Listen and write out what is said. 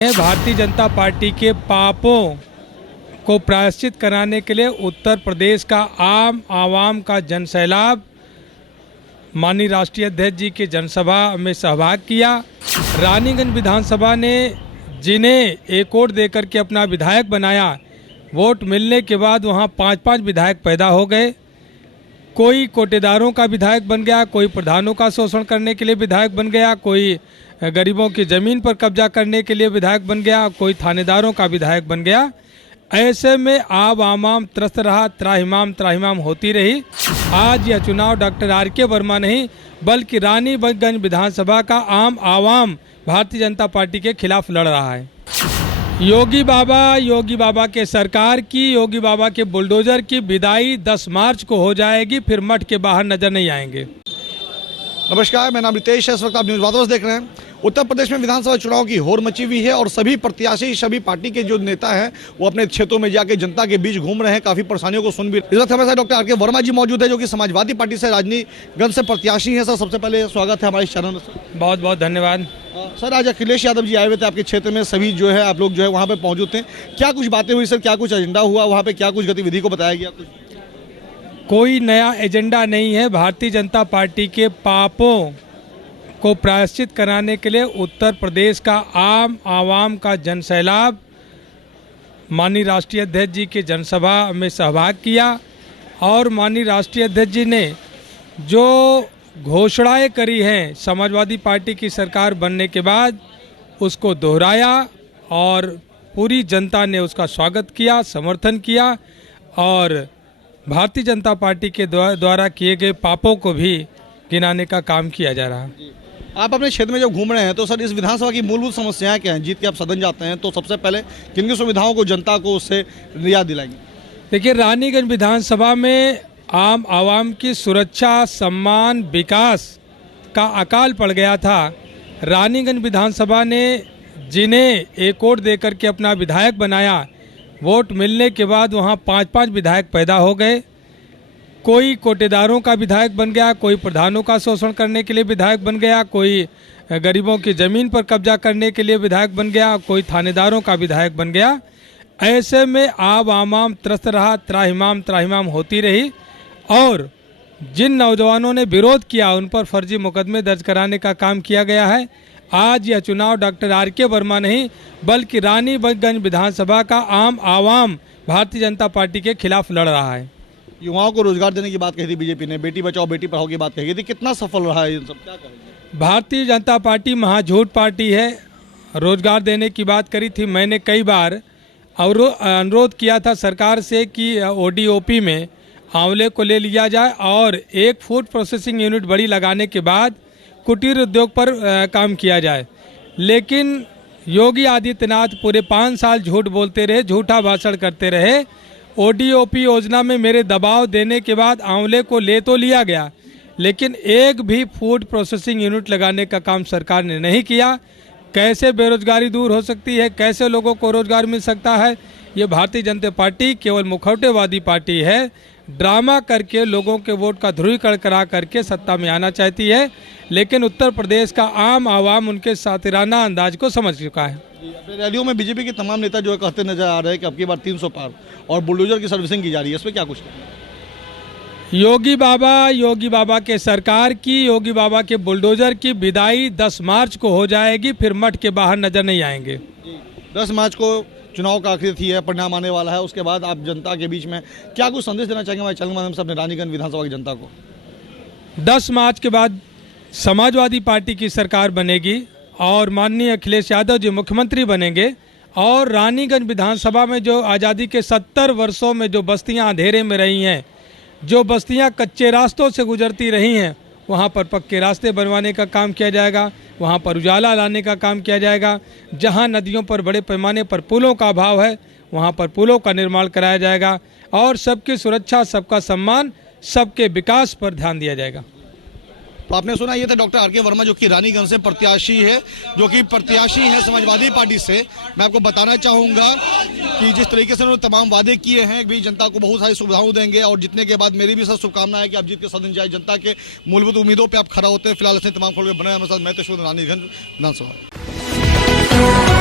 Bharatiya Janata party के पापों को प्रायश्चित कराने के लिए उत्तर प्रदेश का आम आवाम का जनसैलाब माननीय राष्ट्रीय अध्यक्ष जी के जनसभा में सहभाग किया। रानीगंज विधानसभा ने जिन्हें एक वोट देकर के अपना विधायक बनाया, वोट मिलने के बाद वहां 5-5 विधायक पैदा हो गए। कोई कोटेदारों का विधायक बन गया, कोई प्रधानों का शोषण करने के लिए विधायक बन गया, कोई गरीबों की ज़मीन पर कब्जा करने के लिए विधायक बन गया, कोई थानेदारों का विधायक बन गया। ऐसे में आवाम त्रस्त रहा, त्राहिमाम होती रही। आज यह चुनाव डॉक्टर आर.के. वर्मा नहीं बल्कि रानीगंज विधानसभा का आम आवाम भारतीय जनता पार्टी के खिलाफ लड़ रहा है। योगी बाबा के सरकार की, योगी बाबा के बुलडोजर की विदाई 10 मार्च को हो जाएगी, फिर मठ के बाहर नजर नहीं आएंगे। नमस्कार, मेरा नाम रितेश है। इस वक्त आप न्यूज़ वादोस देख रहे हैं। उत्तर प्रदेश में विधानसभा चुनाव की होड़ मची हुई है और सभी प्रत्याशी, सभी पार्टी के जो नेता हैं वो अपने क्षेत्रों में जाके जनता के बीच घूम रहे हैं, काफी परेशानियों को सुन भी। इस वक्त हमारे साथ डॉक्टर आर.के. वर्मा जी मौजूद है, जो कि समाजवादी पार्टी से रानीगंज से प्रत्याशी हैं। सर, सबसे पहले स्वागत है हमारे इस चैनल में। बहुत बहुत धन्यवाद। सर, आज अखिलेश यादव जी आए हुए थे आपके क्षेत्र में, सभी जो है आप लोग जो है वहाँ पे मौजूद थे। क्या कुछ बातें हुई सर, क्या कुछ एजेंडा हुआ वहाँ पे, क्या कुछ गतिविधि को बताया गया? कोई नया एजेंडा नहीं है। भारतीय जनता पार्टी के पापों को प्रायश्चित कराने के लिए उत्तर प्रदेश का आम आवाम का जनसैलाब माननीय राष्ट्रीय अध्यक्ष जी के जनसभा में सहभाग किया और माननीय राष्ट्रीय अध्यक्ष जी ने जो घोषणाएं करी हैं समाजवादी पार्टी की सरकार बनने के बाद, उसको दोहराया और पूरी जनता ने उसका स्वागत किया, समर्थन किया और भारतीय जनता पार्टी के द्वारा किए गए पापों को भी गिनाने का काम किया जा रहा है। आप अपने क्षेत्र में जब घूम रहे हैं तो सर, इस विधानसभा की मूलभूत समस्याएं क्या हैं? जीत के आप सदन जाते हैं तो सबसे पहले किन सुविधाओं को जनता को उससे याद दिलाएंगे? देखिए, रानीगंज विधानसभा में आम आवाम की सुरक्षा, सम्मान, विकास का अकाल पड़ गया था। रानीगंज विधानसभा ने जिन्हें एक वोट देकर के अपना विधायक बनाया, वोट मिलने के बाद वहां 5-5 विधायक पैदा हो गए। कोई कोटेदारों का विधायक बन गया, कोई प्रधानों का शोषण करने के लिए विधायक बन गया, कोई गरीबों की ज़मीन पर कब्जा करने के लिए विधायक बन गया, कोई थानेदारों का विधायक बन गया। ऐसे में आवाम त्रस्त रहा, त्राहिमाम होती रही और जिन नौजवानों ने विरोध किया उन पर फर्जी मुकदमे दर्ज कराने का काम किया गया है। आज यह चुनाव डॉक्टर आर.के. वर्मा नहीं बल्कि रानीगंज विधानसभा का आम आवाम भारतीय जनता पार्टी के खिलाफ लड़ रहा है। युवाओं को रोजगार देने की बात कही थी बीजेपी ने, बेटी बचाओ बेटी पढ़ाओ की बात कही थी, कितना सफल रहा है इन सब, क्या कहेंगे? भारतीय जनता पार्टी महाझूठ पार्टी है। रोजगार देने की बात करी थी, मैंने कई बार और अनुरोध किया था सरकार से कि ODOP में आंवले को ले लिया जाए और एक फूड प्रोसेसिंग यूनिट बड़ी लगाने के बाद कुटीर उद्योग पर काम किया जाए। लेकिन योगी आदित्यनाथ पूरे 5 साल झूठ बोलते रहे, झूठा भाषण करते रहे। ODOP योजना में मेरे दबाव देने के बाद आंवले को ले तो लिया गया, लेकिन एक भी फूड प्रोसेसिंग यूनिट लगाने का काम सरकार ने नहीं किया। कैसे बेरोजगारी दूर हो सकती है, कैसे लोगों को रोजगार मिल सकता है? ये भारतीय जनता पार्टी केवल मुखौटेवादी पार्टी है। ड्रामा करके लोगों के वोट का ध्रुवीकरण करा करके सत्ता में आना चाहती है, लेकिन उत्तर प्रदेश का आम आवाम उनके सातिराना अंदाज को समझ चुका है। रैलियों में बीजेपी के तमाम नेता जो है कहते नजर आ रहे हैं कि अब की बार 300 पार और बुलडोजर की सर्विसिंग की जा रही है, इसमें क्या कुछ? योगी बाबा के सरकार की, योगी बाबा के बुलडोजर की विदाई 10 मार्च को हो जाएगी, फिर मठ के बाहर नजर नहीं आएंगे। 10 मार्च को चुनाव का आखिरी थी है, परिणाम आने वाला है। उसके बाद आप जनता के बीच में क्या कुछ संदेश देना चाहेंगे हमारे चैनल माध्यम से अपने रानीगंज विधानसभा की जनता को? 10 मार्च के बाद समाजवादी पार्टी की सरकार बनेगी और माननीय अखिलेश यादव जी मुख्यमंत्री बनेंगे और रानीगंज विधानसभा में जो आज़ादी के 70 वर्षों में जो बस्तियां अंधेरे में रही हैं, जो बस्तियां कच्चे रास्तों से गुजरती रही हैं, वहां पर पक्के रास्ते बनवाने का काम किया जाएगा, वहां पर उजाला लाने का काम किया जाएगा। जहां नदियों पर बड़े पैमाने पर पुलों का अभाव है, वहां पर पुलों का निर्माण कराया जाएगा और सबकी सुरक्षा, सबका सम्मान, सबके विकास पर ध्यान दिया जाएगा। तो आपने सुना, ये था डॉक्टर आर.के. वर्मा, जो कि रानीगंज से प्रत्याशी है, जो कि प्रत्याशी है समाजवादी पार्टी से। मैं आपको बताना चाहूँगा कि जिस तरीके से उन्होंने तमाम वादे किए हैं कि बहुत जनता को बहुत सारी सुविधाएं देंगे और जीतने के बाद मेरी भी सर शुभकामना है कि आप जीत के सदन जाए, जनता के मूलभूत उम्मीदों पर आप खड़ा होते हैं। फिलहाल ऐसे तमाम खबरें बने हमारे साथ। मैं तशवीर रानीगंज विधानसभा।